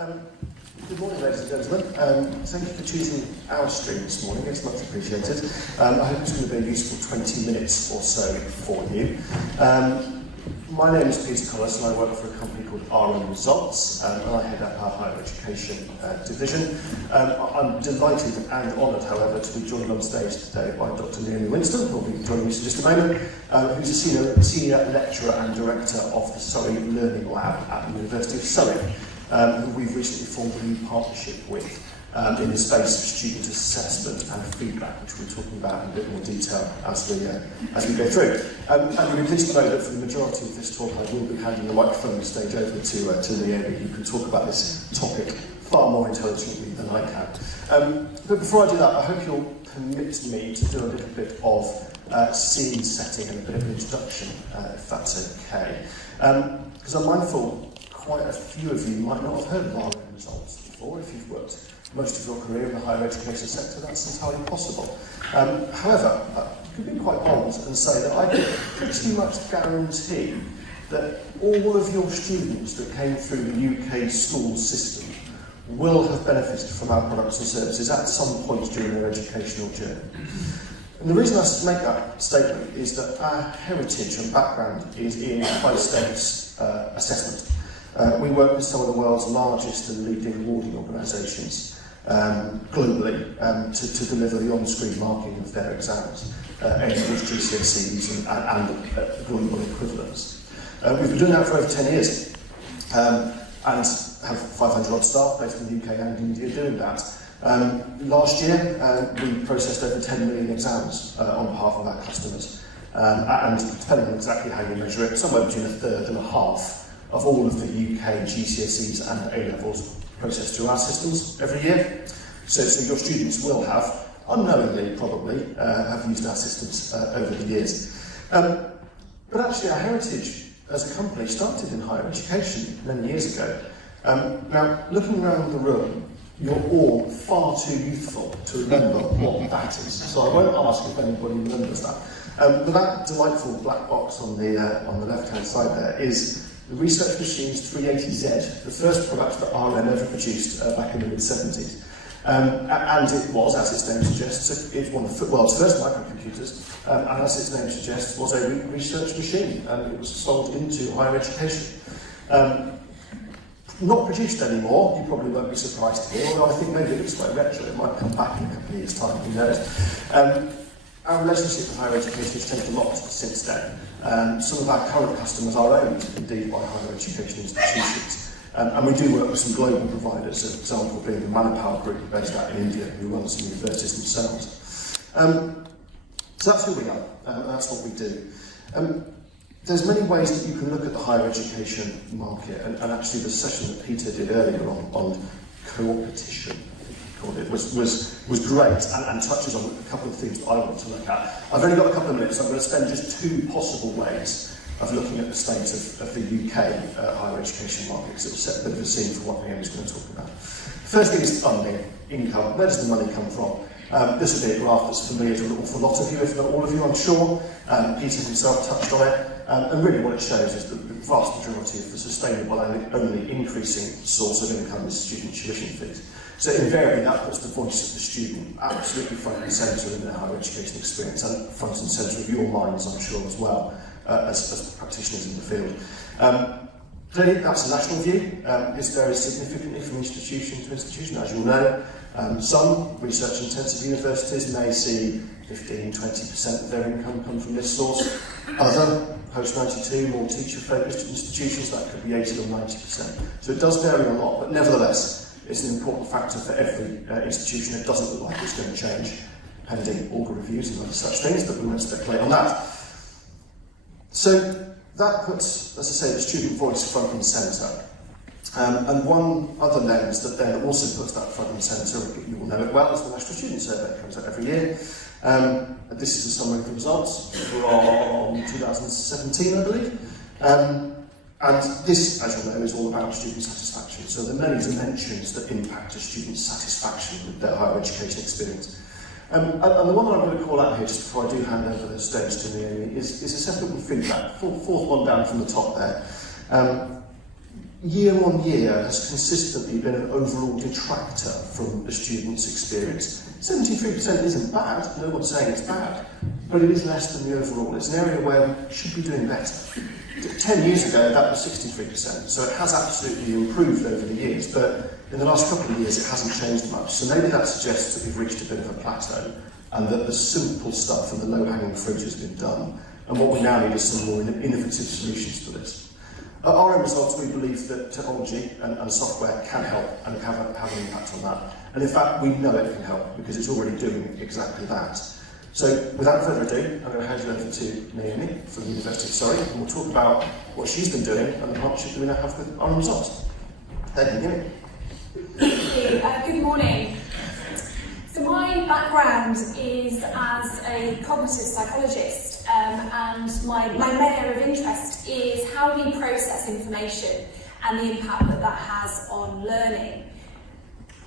Good morning, ladies and gentlemen. Thank you for choosing our stream this morning. It's much appreciated. I hope it's going to be a useful 20 minutes or so for you. My name is Peter Collison. I work for a company called RM Results, and I head up our higher education division. I'm delighted and honoured, however, to be joined on stage today by Dr. Naomi Winstone, who will be joining us in just a moment, who's a senior lecturer and director of the Surrey Learning Lab at the University of Surrey, who we've recently formed a new partnership with in the space of student assessment and feedback, which we'll be talking about in a bit more detail as we go through. And we're pleased to know that for the majority of this talk, I will be handing the microphone on the stage over to Naomi, who can talk about this topic far more intelligently than I can. But before I do that, I hope you'll permit me to do a little bit of scene setting and a bit of an introduction, if that's okay. Because I'm mindful quite a few of you might not have heard of our results before. If you've worked most of your career in the higher education sector, that's entirely possible. However, I could be quite bold and say that I can pretty much guarantee that all of your students that came through the UK school system will have benefited from our products and services at some point during their educational journey. And the reason I make that statement is that our heritage and background is in high-stakes assessment. We work with some of the world's largest and leading awarding organisations globally to deliver the on-screen marking of their exams, A-levels, GCSEs and global equivalents. We've been doing that for over 10 years and have 500 odd staff based in the UK and India doing that. Last year we processed over 10 million exams on behalf of our customers, and depending on exactly how you measure it, somewhere between a third and a half of all of the UK GCSEs and A-levels processed through our systems every year. So your students will have, unknowingly probably, have used our systems over the years. But actually our heritage as a company started in higher education many years ago. Now, looking around the room, you're all far too youthful to remember what that is. So I won't ask if anybody remembers that. But that delightful black box on the left-hand side there is the Research Machines 380Z, the first product that RM ever produced back in the mid-70s. And it was, as its name suggests, it's one of the world's first microcomputers, and as its name suggests, was a research machine, and it was sold into higher education. Not produced anymore, you probably won't be surprised to hear, although I think maybe it looks quite retro, it might come back in a couple of years' time, who knows. Our relationship with higher education has changed a lot since then. Some of our current customers are owned, indeed, by higher education institutions. And we do work with some global providers, an example being the Manpower Group based out in India, who run some universities themselves. So that's who we are, and that's what we do. There's many ways that you can look at the higher education market, and actually the session that Peter did earlier on co-opetition, it was great and touches on a couple of things that I want to look at. I've only got a couple of minutes, so I'm going to spend just two possible ways of looking at the state of the UK higher education market, because it will set a bit of a scene for what Naomi's going to talk about. First thing is funding, income. Where does the money come from? This will be a graph that's familiar to an awful lot of you, if not all of you, I'm sure. Peter himself touched on it. And really what it shows is that the vast majority of the sustainable and only increasing source of income is student tuition fees. So invariably that puts the voice of the student absolutely front and centre in their higher education experience, and front and centre of your minds, I'm sure, as well, as practitioners in the field. Clearly, that's a national view. This varies significantly from institution to institution, as you'll know. Some research-intensive universities may see 15-20% of their income come from this source. Other, post-92, more teacher-focused institutions, that could be 80 or 90%. So it does vary a lot, but nevertheless, it's an important factor for every institution. It doesn't look like it's going to change, pending Augur reviews and other such things, but we won't speculate on that. So that puts, as I say, the student voice front and centre. And one other lens that then also puts that front and centre, you will know it well, is the National Student Survey. It comes out every year. This is a summary of the results from 2017, I believe. And this, as you know, is all about student satisfaction. So there are many dimensions that impact a student's satisfaction with their higher education experience. And the one that I'm going to call out here, just before I do hand over the stage to Naomi, is assessment and feedback. Fourth one down from the top there. year on year has consistently been an overall detractor from the student's experience. 73% isn't bad, no one's saying it's bad, but it is less than the overall. It's an area where we should be doing better. 10 years ago, that was 63%, so it has absolutely improved over the years, but in the last couple of years it hasn't changed much. So maybe that suggests that we've reached a bit of a plateau, and that the simple stuff and the low-hanging fruit has been done, and what we now need is some more innovative solutions to this. At our end results, we believe that technology and software can help and have an impact on that. And in fact, we know it can help because it's already doing exactly that. So without further ado, I'm going to hand you over to Naomi from the University of Surrey, and we'll talk about what she's been doing and the partnership that we now have with our results. Thank you, Naomi. Thank you. Good morning. So my background is as a cognitive psychologist, and my main area of interest is how we process information and the impact that that has on learning.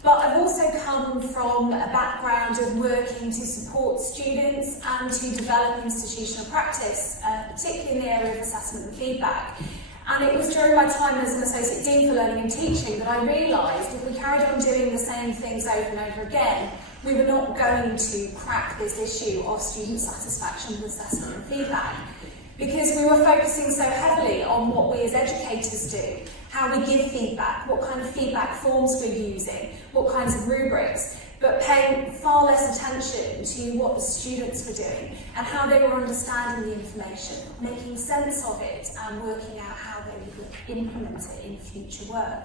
But I've also come from a background of working to support students and to develop institutional practice, particularly in the area of assessment and feedback. And it was during my time as an Associate Dean for Learning and Teaching that I realised if we carried on doing the same things over and over again, we were not going to crack this issue of student satisfaction with assessment and feedback, because we were focusing so heavily on what we as educators do, how we give feedback, what kind of feedback forms we're using, what kinds of rubrics, but paying far less attention to what the students were doing and how they were understanding the information, making sense of it and working out how they would implement it in future work.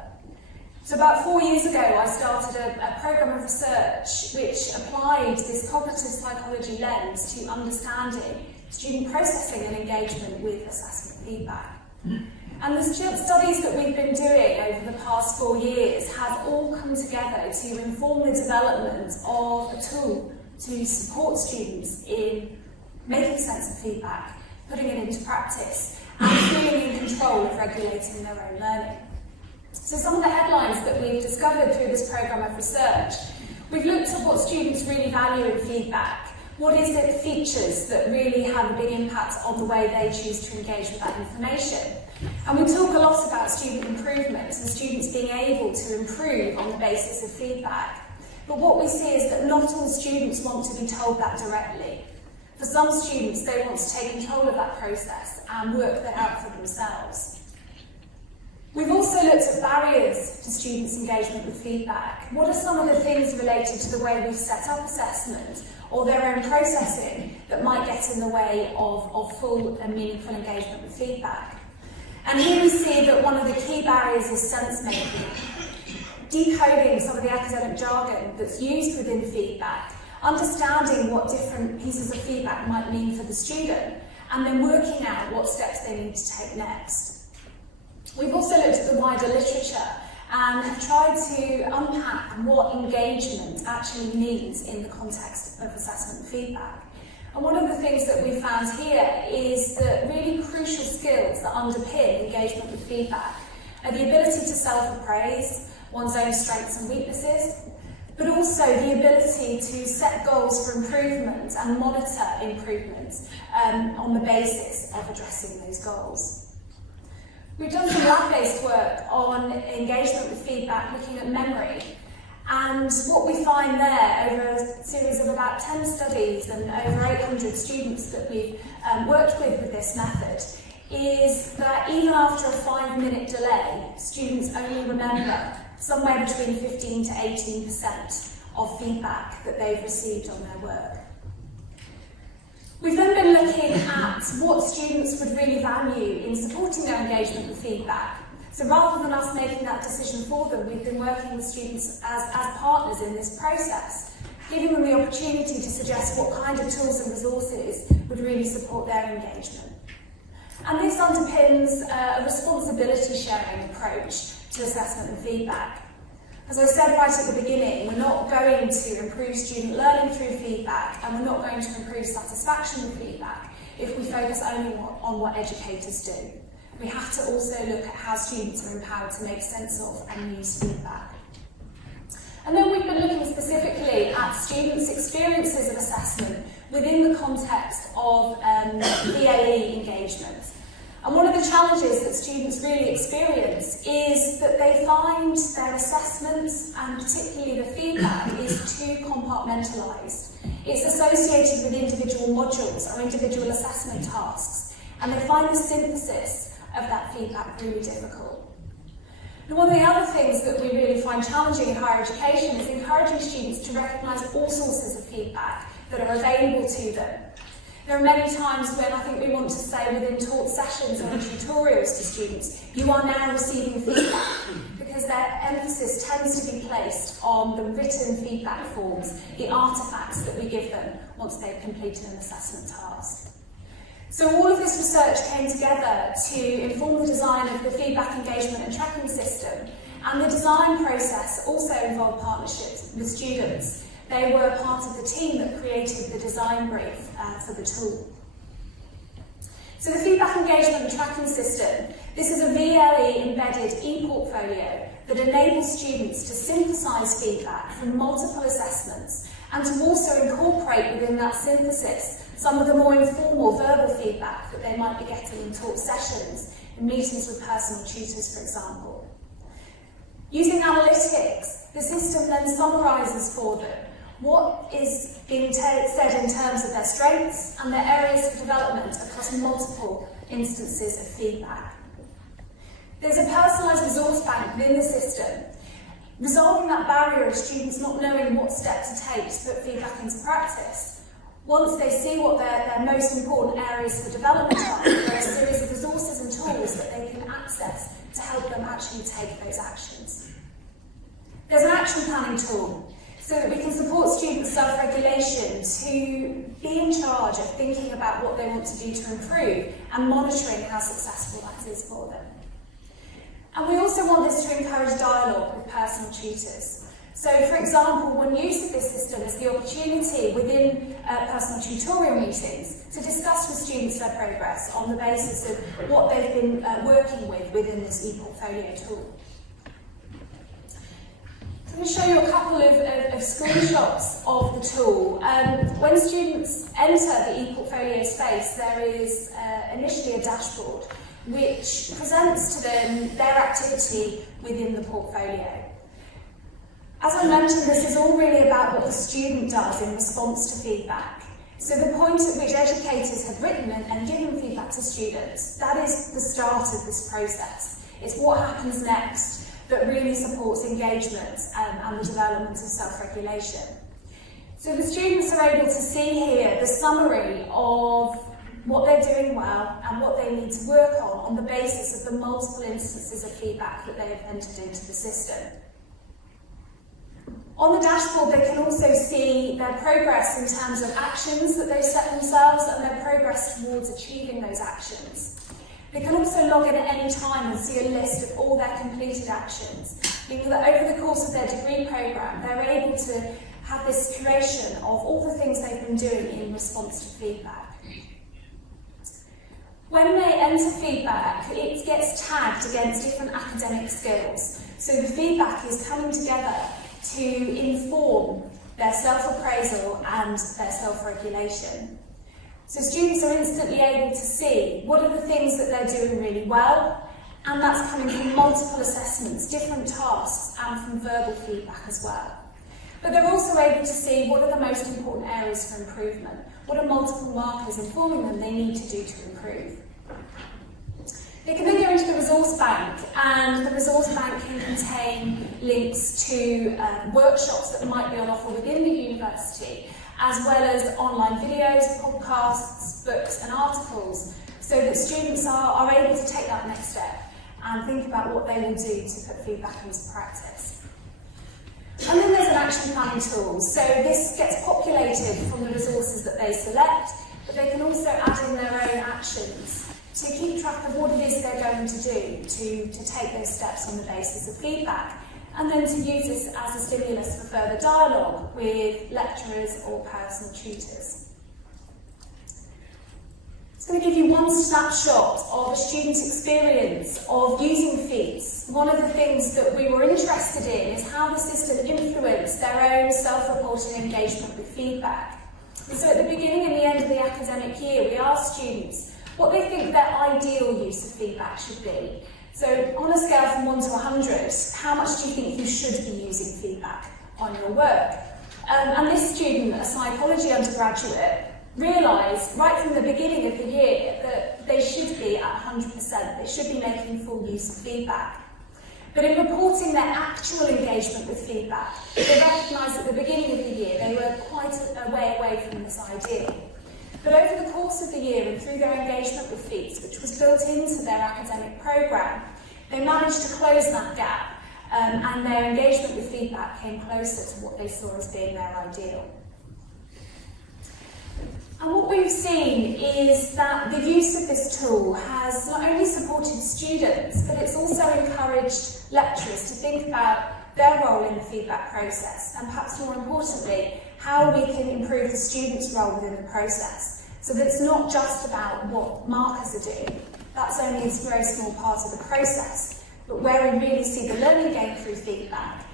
So about 4 years ago, I started a programme of research which applied this cognitive psychology lens to understanding student processing and engagement with assessment feedback. And the studies that we've been doing over the past 4 years have all come together to inform the development of a tool to support students in making sense of feedback, putting it into practice, and feeling in control of regulating their own learning. So some of the headlines that we've discovered through this programme of research, we've looked at what students really value in feedback. What is it features that really have a big impact on the way they choose to engage with that information? And we talk a lot about student improvement and students being able to improve on the basis of feedback. But what we see is that not all students want to be told that directly. For some students, they want to take control of that process and work that out for themselves. We've also looked at barriers to students' engagement with feedback. What are some of the things related to the way we've set up assessment or their own processing that might get in the way of full and meaningful engagement with feedback? And here we see that one of the key barriers is sense-making, decoding some of the academic jargon that's used within feedback, understanding what different pieces of feedback might mean for the student, and then working out what steps they need to take next. We've also looked at the wider literature and have tried to unpack what engagement actually means in the context of assessment and feedback. And one of the things that we've found here is that really crucial skills that underpin engagement with feedback are the ability to self-appraise one's own strengths and weaknesses, but also the ability to set goals for improvement and monitor improvements on the basis of addressing those goals. We've done some lab-based work on engagement with feedback, looking at memory. And what we find there, over a series of about 10 studies and over 800 students that we've worked with this method, is that even after a 5-minute delay, students only remember somewhere between 15 to 18% of feedback that they've received on their work. We've then been looking at what students would really value in supporting their engagement with feedback. So rather than us making that decision for them, we've been working with students as partners in this process, giving them the opportunity to suggest what kind of tools and resources would really support their engagement. And this underpins a responsibility sharing approach to assessment and feedback. As I said right at the beginning, we're not going to improve student learning through feedback, and we're not going to improve satisfaction with feedback if we focus only on what educators do. We have to also look at how students are empowered to make sense of and use feedback. And then we've been looking specifically at students' experiences of assessment within the context of VLE engagement. And one of the challenges that students really experience is that they find their assessments, and particularly the feedback, is too compartmentalised. It's associated with individual modules or individual assessment tasks, and they find the synthesis of that feedback really difficult. And one of the other things that we really find challenging in higher education is encouraging students to recognise all sources of feedback that are available to them. There are many times when I think we want to say within taught sessions or tutorials to students, you are now receiving feedback, because their emphasis tends to be placed on the written feedback forms, the artefacts that we give them once they've completed an assessment task. So all of this research came together to inform the design of the feedback engagement and tracking system, and the design process also involved partnerships with students. They were part of the team that created the design brief for the tool. So the feedback engagement and tracking system, this is a VLE embedded e-portfolio that enables students to synthesize feedback from multiple assessments and to also incorporate within that synthesis some of the more informal verbal feedback that they might be getting in taught sessions, in meetings with personal tutors, for example. Using analytics, the system then summarises for them what is being said in terms of their strengths and their areas for development across multiple instances of feedback. There's a personalised resource bank within the system, resolving that barrier of students not knowing what step to take to put feedback into practice. Once they see what their most important areas for development are, there are a series of resources and tools that they can access to help them actually take those actions. There's an action planning tool, so that we can support students' self-regulation to be in charge of thinking about what they want to do to improve and monitoring how successful that is for them. And we also want this to encourage dialogue with personal tutors. So, for example, one use of this system is the opportunity within personal tutorial meetings to discuss with students their progress on the basis of what they've been working with within this e-portfolio tool. I'm going to show you a couple of screenshots of the tool. When students enter the e-portfolio space, there is initially a dashboard which presents to them their activity within the portfolio. As I mentioned, this is all really about what the student does in response to feedback. So the point at which educators have written and given feedback to students, that is the start of this process. It's what happens next that really supports engagement and the development of self-regulation. So the students are able to see here the summary of what they're doing well and what they need to work on the basis of the multiple instances of feedback that they have entered into the system. On the dashboard, they can also see their progress in terms of actions that they've set themselves and their progress towards achieving those actions. They can also log in at any time and see a list of all their completed actions, meaning that over the course of their degree programme, they're able to have this curation of all the things they've been doing in response to feedback. When they enter feedback, it gets tagged against different academic skills. So the feedback is coming together to inform their self-appraisal and their self-regulation. So students are instantly able to see what are the things that they're doing really well, and that's coming from multiple assessments, different tasks, and from verbal feedback as well. But they're also able to see what are the most important areas for improvement, what are multiple markers informing them they need to do to improve. They can then go into the resource bank, and the resource bank can contain links to workshops that might be on offer within the university, as well as online videos, podcasts, books and articles, so that students are able to take that next step and think about what they will do to put feedback into practice. And then there's an action planning tool. So this gets populated from the resources that they select, but they can also add in their own actions to keep track of what it is they're going to do to take those steps on the basis of feedback, and then to use this as a stimulus for further dialogue with lecturers or personal tutors. I'm going to give you one snapshot of a student's experience of using FEATS. One of the things that we were interested in is how the system influenced their own self-reported engagement with feedback. And so at the beginning and the end of the academic year, we asked students, what they think their ideal use of feedback should be. So on a scale from 1 to 100, how much do you think you should be using feedback on your work? And this student, a psychology undergraduate, realised right from the beginning of the year that they should be at 100%, they should be making full use of feedback. But in reporting their actual engagement with feedback, they recognised at the beginning of the year they were quite a way away from this ideal. But over the course of the year and through their engagement with FEATS, which was built into their academic programme, they managed to close that gap, and their engagement with feedback came closer to what they saw as being their ideal. And what we've seen is that the use of this tool has not only supported students, but it's also encouraged lecturers to think about their role in the feedback process, and perhaps more importantly, how we can improve the students' role within the process. So that it's not just about what markers are doing, that's only a very small part of the process, but where we really see the learning gain through feedback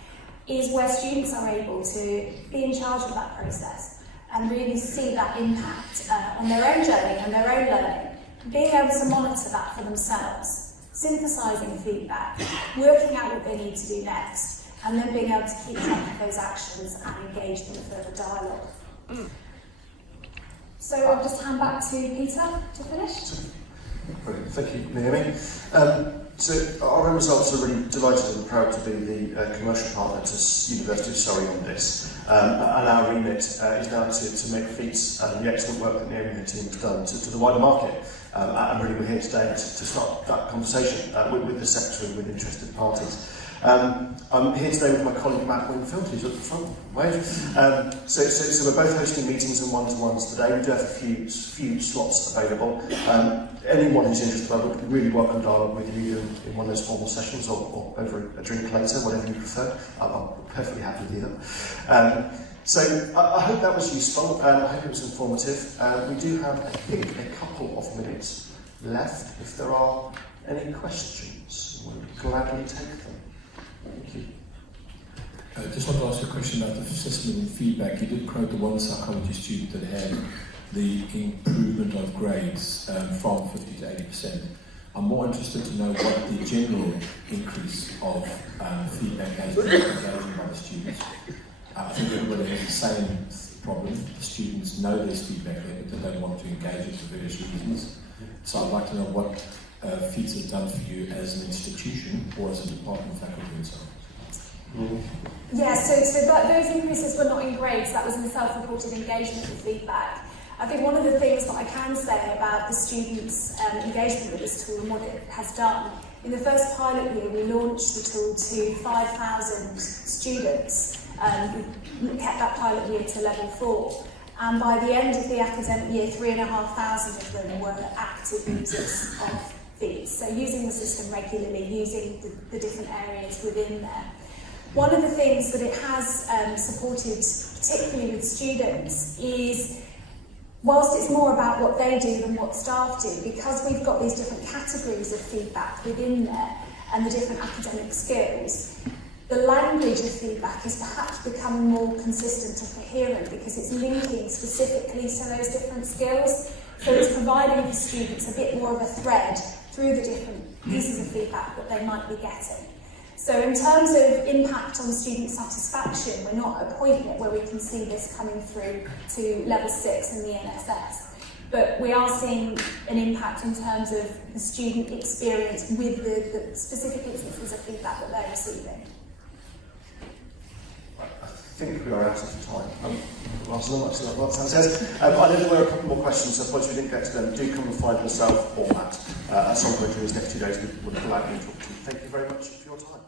is where students are able to be in charge of that process and really see that impact on their own journey and their own learning, being able to monitor that for themselves, synthesising feedback, working out what they need to do next, and then being able to keep track of those actions and engage in further dialogue. So I'll just hand back to Peter to finish. Brilliant. Thank you, Naomi. So our end results are really delighted and proud to be the commercial partner to University of Surrey on this. And our remit is now to make FEATS the excellent work that Naomi and her team have done to the wider market. And really we're here today to start that conversation with the sector and with interested parties. I'm here today with my colleague Matt Winfield, who's at the front. Wave. So we're both hosting meetings and one-to-ones today. We do have a few slots available. Anyone who's interested, I would really welcome dialogue with you in one of those formal sessions or over a drink later, whatever you prefer. I'm perfectly happy with either. So I hope that was useful. I hope it was informative. We do have, I think, a couple of minutes left. If there are any questions, we'll gladly take them. Thank you. I just want to ask a question about the assessment and feedback. You did quote the one psychology student that had the improvement of grades from 50 to 80%. I'm more interested to know what the general increase of feedback has been engaging by the students. I think everybody has the same problem. The students know there's feedback there, but they don't want to engage it for various reasons. So I'd like to know what FEATS has done for you as an institution or as a department, faculty and so on. Yeah, so those increases were not in grades, that was in self-reported engagement with feedback. I think one of the things that I can say about the students' engagement with this tool and what it has done, in the first pilot year we launched the tool to 5,000 students. We kept that pilot year to level 4. And by the end of the academic year, 3,500 of them were active users of FEATS. So using the system regularly, using the different areas within there. One of the things that it has supported, particularly with students, is whilst it's more about what they do than what staff do, because we've got these different categories of feedback within there and the different academic skills, the language of feedback is perhaps becoming more consistent and coherent because it's linking specifically to those different skills. So it's providing for students a bit more of a thread through the different pieces of feedback that they might be getting. So in terms of impact on student satisfaction, we're not at a point yet where we can see this coming through to level 6 in the NSS. But we are seeing an impact in terms of the student experience with the specific instances of feedback that they're receiving. I think we are out of time. Last one, what Sam says. I know there were a couple more questions, so apologies we didn't get to them. Do come and find myself or Matt at some point during these next 2 days. We would gladly talk to you. Thank you very much for your time.